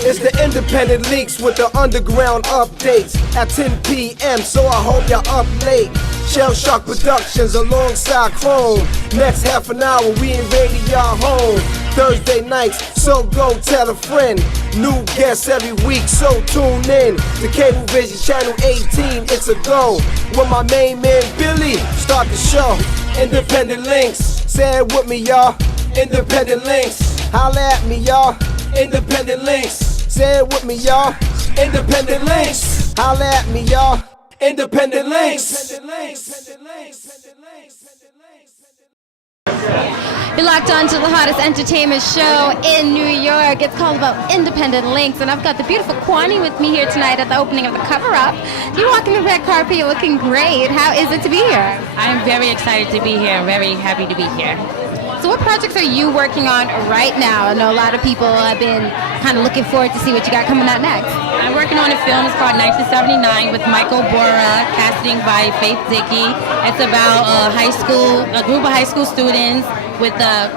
It's the independent leaks with the underground updates at 10 p.m. So I hope y'all up late. Shell Shock Productions alongside Chrome. Next half an hour we invading y'all home. Thursday nights, so go tell a friend. New guests every week, so tune in. The Cablevision Channel 18, it's a go. With my main man Billy, start the show. Independent links, say it with me y'all. Independent links, holla at me y'all. Independent links, say it with me y'all. Independent links, holla at me y'all. Independent links. You're locked on to the hottest entertainment show in New York. It's called about Independent Links, and I've got the beautiful Kwani with me here tonight at the opening of the cover-up. You're walking the red carpet, you're looking great. How is it to be here? I'm very excited to be here. I'm very happy to be here. So what projects are you working on right now? I know a lot of people have been kind of looking forward to see what you got coming out next. I'm working on a film. It's called 1979 with Michael Bora, casting by Faith Dickey. It's about a group of high school students with the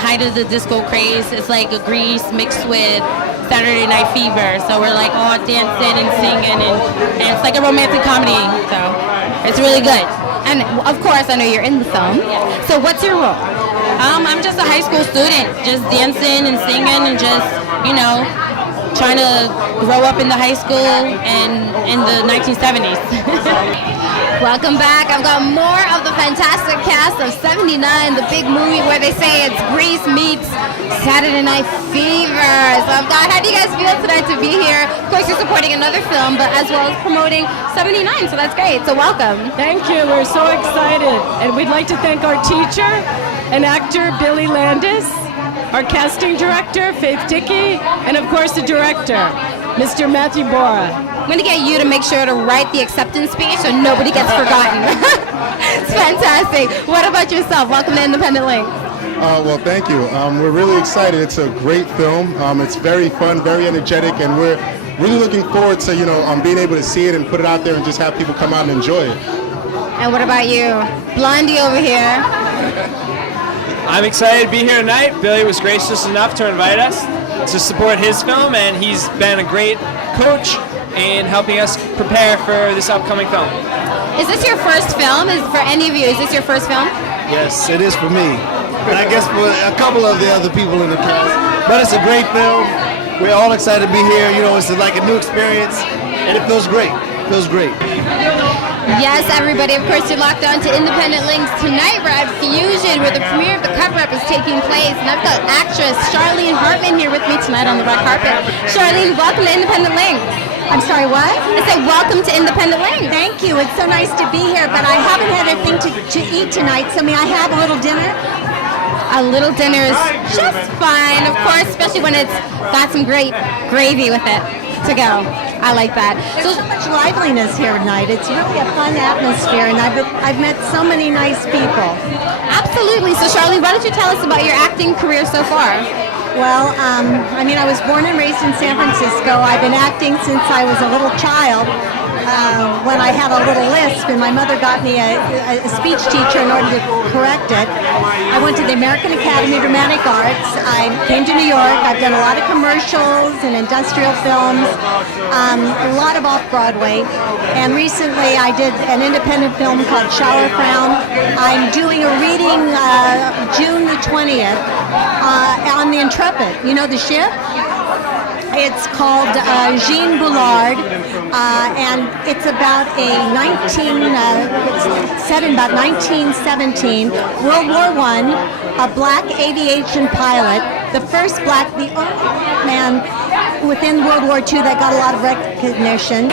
height of the disco craze. It's like a Grease mixed with Saturday Night Fever. So we're like all dancing and singing, and it's like a romantic comedy. So it's really good. And of course, I know you're in the film. So what's your role? I'm just a high school student, just dancing and singing and just, trying to grow up in the high school and in the 1970s. Welcome back. I've got more of the fantastic cast of 79, the big movie where they say it's Grease meets Saturday Night Fever. So I've got, how do you guys feel tonight to be here? Of course, you're supporting another film, but as well as promoting 79, so that's great. So welcome. Thank you. We're so excited. And we'd like to thank our teacher and actor, Billy Landis, our casting director, Faith Dickey, and of course the director, Mr. Matthew Bora. I'm going to get you to make sure to write the acceptance speech so nobody gets forgotten. It's fantastic. What about yourself? Welcome to Independent Link. Well, thank you. We're really excited. It's a great film. It's very fun, very energetic, and we're really looking forward to, being able to see it and put it out there and just have people come out and enjoy it. And what about you? Blondie over here. I'm excited to be here tonight. Billy was gracious enough to invite us to support his film, and he's been a great coach in helping us prepare for this upcoming film. Is this your first film? For any of you, is this your first film? Yes, it is for me. And I guess for a couple of the other people in the cast. But it's a great film. We're all excited to be here. It's like a new experience, and it feels great. It feels great. Yes, everybody, of course, you're locked on to Independent Links. Tonight we're at Fusion, where the premiere of the cover-up is taking place, and I've got actress Charlene Hartman here with me tonight on the red carpet. Charlene, welcome to Independent Link. I'm sorry, what? I said welcome to Independent Link. Thank you. It's so nice to be here, but I haven't had anything to eat tonight, so may I have a little dinner? A little dinner is just fine, of course, especially when it's got some great gravy with it to go. I like that. There's so much liveliness here tonight. It's really a fun atmosphere, and I've met so many nice people. Absolutely. So, Charlene, why don't you tell us about your acting career so far? Well, I was born and raised in San Francisco. I've been acting since I was a little child. When I had a little lisp, and my mother got me a speech teacher in order to correct it. I went to the American Academy of Dramatic Arts. I came to New York. I've done a lot of commercials and industrial films, a lot of off-Broadway. And recently I did an independent film called Shower Frown. I'm doing a reading June the 20th on the Intrepid. You know the ship? It's called Jean Boulard, and it's about set in about 1917, World War I, a black aviation pilot, the only man within World War II that got a lot of recognition.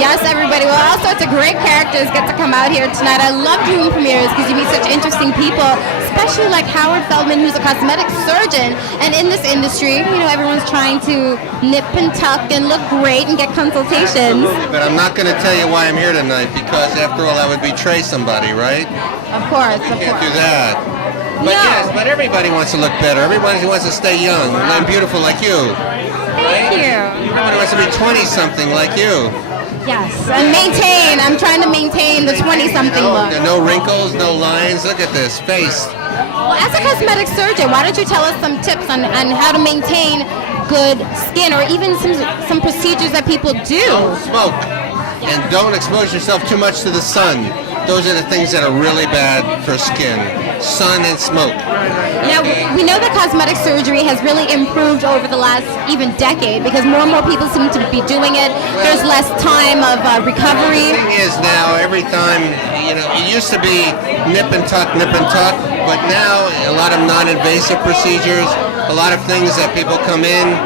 Yes, everybody. Well, all sorts of great characters get to come out here tonight. I love doing premieres because you meet such interesting people, especially like Howard Feldman, who's a cosmetic surgeon. And in this industry, everyone's trying to nip and tuck and look great and get consultations. But I'm not going to tell you why I'm here tonight, because after all, I would betray somebody, right? Of course, you can't do that. But no. Yes, but everybody wants to look better. Everybody wants to stay young and beautiful like you. Thank you. Everybody wants to be 20-something like you. Yes, and maintain. I'm trying to maintain the 20-something look. No wrinkles, no lines. Look at this face. Well, as a cosmetic surgeon, why don't you tell us some tips on how to maintain good skin, or even some procedures that people do? Don't smoke, and don't expose yourself too much to the sun. Those are the things that are really bad for skin. Sun and smoke. Now, we know that cosmetic surgery has really improved over the last even decade because more and more people seem to be doing it. There's less time of recovery. The thing is now, every time, it used to be nip and tuck, but now a lot of non-invasive procedures, a lot of things that people come in,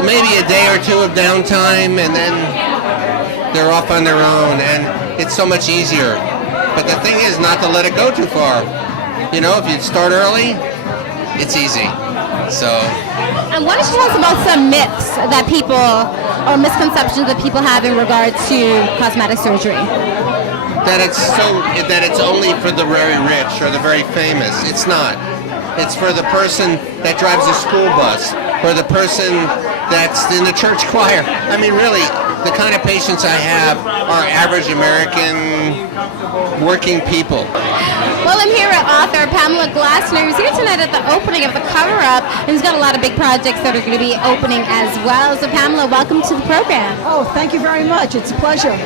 maybe a day or two of downtime, and then they're off on their own, and it's so much easier. But the thing is not to let it go too far. If you start early, it's easy. So. And why don't you tell us about some myths that people, or misconceptions that people have in regard to cosmetic surgery? That it's only for the very rich or the very famous. It's not. It's for the person that drives a school bus, or the person that's in the church choir. I mean, really, the kind of patients I have are average American working people. Well, I'm here with author Pamela Glassner, who's here tonight at the opening of the cover-up, and he's got a lot of big projects that are going to be opening as well. So, Pamela, welcome to the program. Oh, thank you very much. It's a pleasure.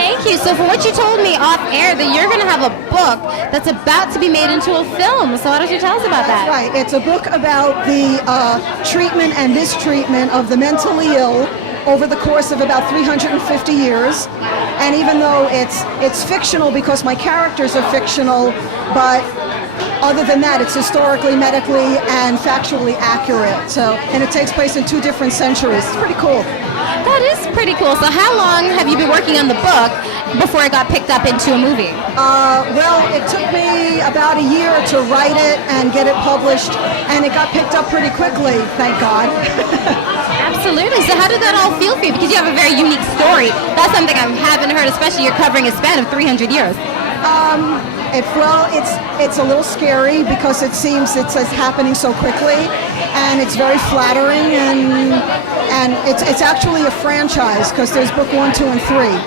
Thank you. So, for what you told me off air, that you're going to have a book that's about to be made into a film. So, why don't you tell us about that? That's right. It's a book about the treatment and mistreatment of the mentally ill over the course of about 350 years. And even though it's fictional because my characters are fictional, but other than that, it's historically, medically, and factually accurate. And it takes place in 2 different centuries. It's pretty cool. That is pretty cool. So how long have you been working on the book before it got picked up into a movie? Well, it took me about a year to write it and get it published, and it got picked up pretty quickly, thank God. Absolutely. So how did that all feel for you? Because you have a very unique story. That's something I haven't heard, especially you're covering a span of 300 years. It's a little scary because it seems it's happening so quickly, and it's very flattering, and it's actually a franchise because there's book 1, 2, and 3.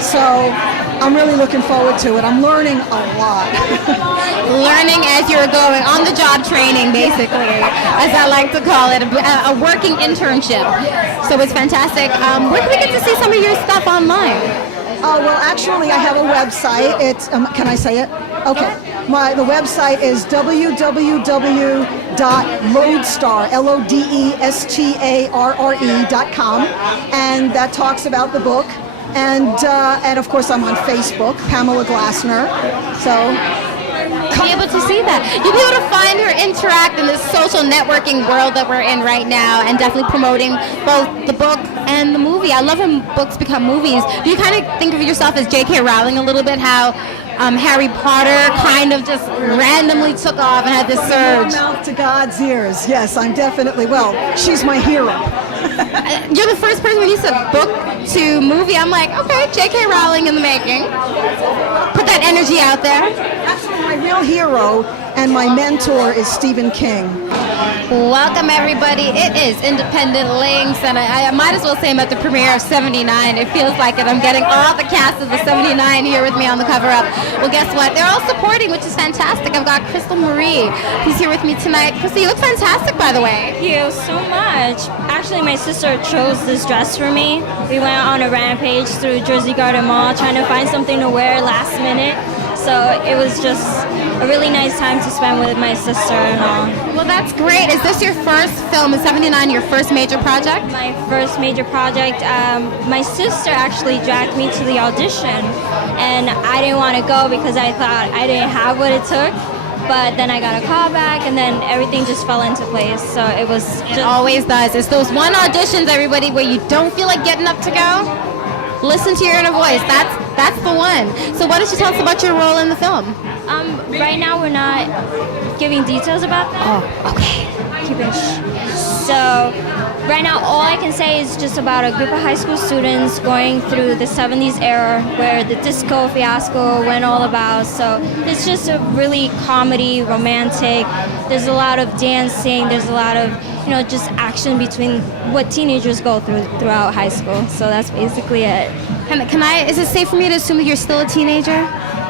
So I'm really looking forward to it. I'm learning a lot. Learning as you're going, on-the-job training, basically, as I like to call it, a working internship. So it's fantastic. Where can we get to see some of your stuff online? Well, actually, I have a website. It's can I say it? Okay. The website is www.lodestar, LODESTARRE.com, and that talks about the book. And of course, I'm on Facebook, Pamela Glassner. So. You'll be able to see that. You'll be able to find her interact in this social networking world that we're in right now, and definitely promoting both the book and the movie. I love when books become movies. Do you kind of think of yourself as J.K. Rowling a little bit, how Harry Potter kind of just randomly took off and had this surge? From mouth to God's ears. Yes, I'm definitely, she's my hero. You're the first person when you said book to movie. I'm like, okay, J.K. Rowling in the making. Put that energy out there. Actually, my real hero and my mentor is Stephen King. Welcome, everybody. It is Independent Links, and I might as well say I'm at the premiere of 79. It feels like it. I'm getting all the cast of the 79 here with me on the cover-up. Well, guess what? They're all supporting, which is fantastic. I've got Crystal Marie, who's here with me tonight. Crystal, you look fantastic, by the way. Thank you so much. Actually, my sister chose this dress for me. We went on a rampage through Jersey Garden Mall trying to find something to wear last minute. So it was just a really nice time to spend with my sister and all. Well, that's great. Is this your first film in 79, your first major project? My first major project. My sister actually dragged me to the audition, and I didn't want to go because I thought I didn't have what it took. But then I got a call back, and then everything just fell into place. So it was just... It always does. It's those one auditions, everybody, where you don't feel like getting up to go. Listen to your inner voice. That's the one. So why don't you tell us about your role in the film? Right now we're not giving details about that. Oh, okay. Keep it. So right now all I can say is just about a group of high school students going through the 70s era where the disco fiasco went all about. So it's just a really comedy, romantic. There's a lot of dancing. There's a lot of just action between what teenagers go throughout high school. So that's basically it. Can I? Is it safe for me to assume that you're still a teenager?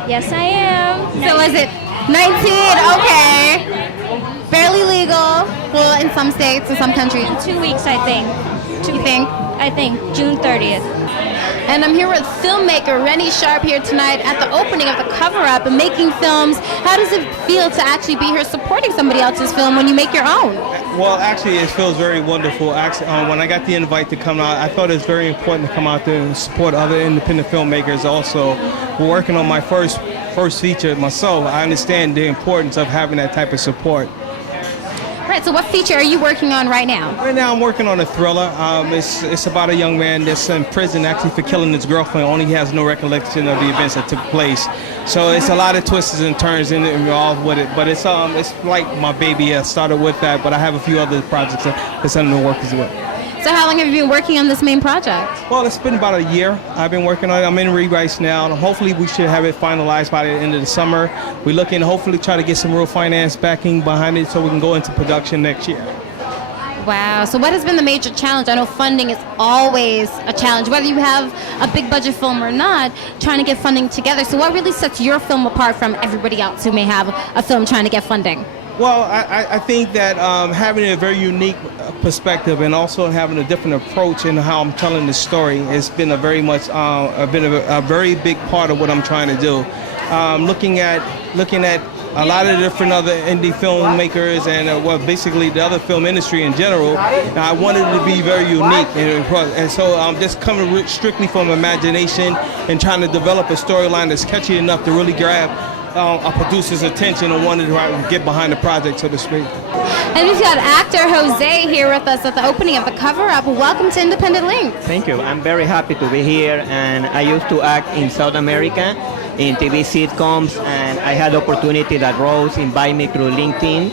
Yes, I am. So is it 19? Okay. Barely legal. Well, in some states, in some countries. 2 weeks, I think. You think? I think June 30th. And I'm here with filmmaker Rennie Sharp here tonight at the opening of the cover-up and making films. How does it feel to actually be here supporting somebody else's film when you make your own? Well, actually, it feels very wonderful. Actually, when I got the invite to come out, I thought it was very important to come out there and support other independent filmmakers. Also, we're working on my first feature myself. I understand the importance of having that type of support. Right, so what feature are you working on right now? Right now I'm working on a thriller. It's about a young man that's in prison actually for killing his girlfriend, only he has no recollection of the events that took place. So it's a lot of twists and turns involved with it, but it's like my baby. I started with that, but I have a few other projects that's under the work as well. So how long have you been working on this main project? Well, it's been about a year. I've been working on it. I'm in rewrites now. Hopefully we should have it finalized by the end of the summer. We're looking to hopefully try to get some real finance backing behind it so we can go into production next year. Wow. So what has been the major challenge? I know funding is always a challenge, whether you have a big budget film or not, trying to get funding together. So what really sets your film apart from everybody else who may have a film trying to get funding? Well, I think that having a very unique perspective and also having a different approach in how I'm telling the story has been a very big part of what I'm trying to do. Looking at a lot of different other indie filmmakers and basically the other film industry in general, I wanted it to be very unique, and so I'm just coming strictly from imagination and trying to develop a storyline that's catchy enough to really grab a producer's attention and wanted to get behind the project, so to speak. And we've got actor Jose here with us at the opening of the cover-up. Welcome to Independent Link. Thank you. I'm very happy to be here, and I used to act in South America in TV sitcoms, and I had opportunity that Rose invited me through LinkedIn,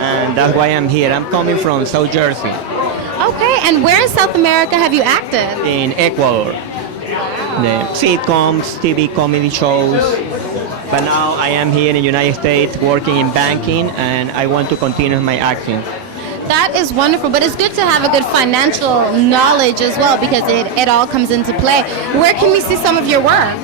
and that's why I'm here. I'm coming from South Jersey. Okay, and where in South America have you acted? In Ecuador. The sitcoms, TV comedy shows. But now I am here in the United States working in banking, and I want to continue my acting. That is wonderful, but it's good to have a good financial knowledge as well because it all comes into play. Where can we see some of your work?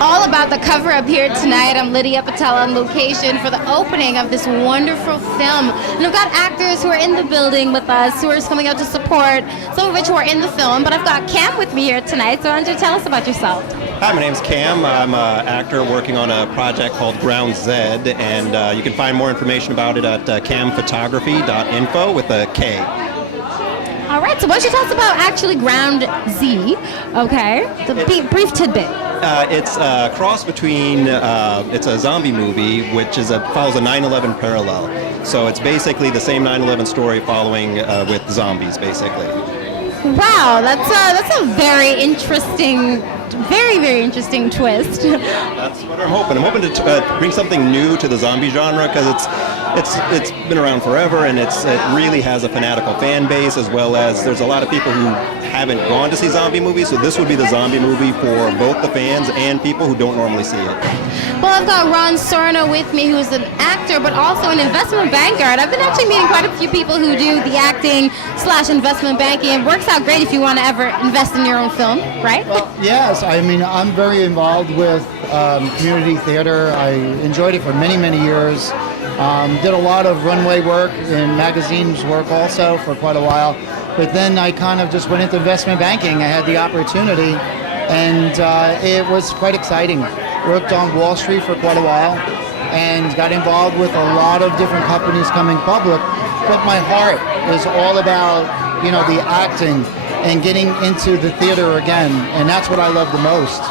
All about the cover-up here tonight. I'm Lydia Patel on location for the opening of this wonderful film. And I've got actors who are in the building with us, who are coming out to support, some of which who are in the film. But I've got Cam with me here tonight, so why don't you tell us about yourself? Hi, my name's Cam. I'm an actor working on a project called Ground Z, and you can find more information about it at camphotography.info with a K. All right, so why don't you tell us about actually Ground Z, okay? The brief tidbit. It's a cross between, it's a zombie movie, which follows a 9/11 parallel. So it's basically the same 9/11 story following with zombies, basically. Wow, that's a very interesting, very interesting twist. That's what I'm hoping. I'm hoping to bring something new to the zombie genre because it's been around forever, and it really has a fanatical fan base, as well as there's a lot of people who haven't gone to see zombie movies, so this would be the zombie movie for both the fans and people who don't normally see it. Well, I've got Ron Sorno with me, who's an actor, but also an investment banker, and I've been actually meeting quite a few people who do the acting/investment banking. It works out great if you want to ever invest in your own film, right? Well, yes, I mean, I'm very involved with community theater. I enjoyed it for many years. Did a lot of runway work and magazines work also for quite a while. But then I kind of just went into investment banking. I had the opportunity, and it was quite exciting. Worked on Wall Street for quite a while and got involved with a lot of different companies coming public. But my heart is all about, the acting and getting into the theater again. And that's what I love the most.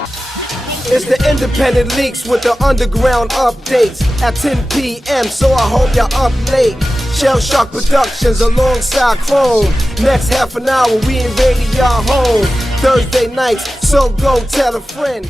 It's the Independent Leaks with the underground updates at 10 p.m. So I hope you're up late. Shell Shock Productions alongside Chrome. Next half an hour we invading y'all home. Thursday nights, so go tell a friend.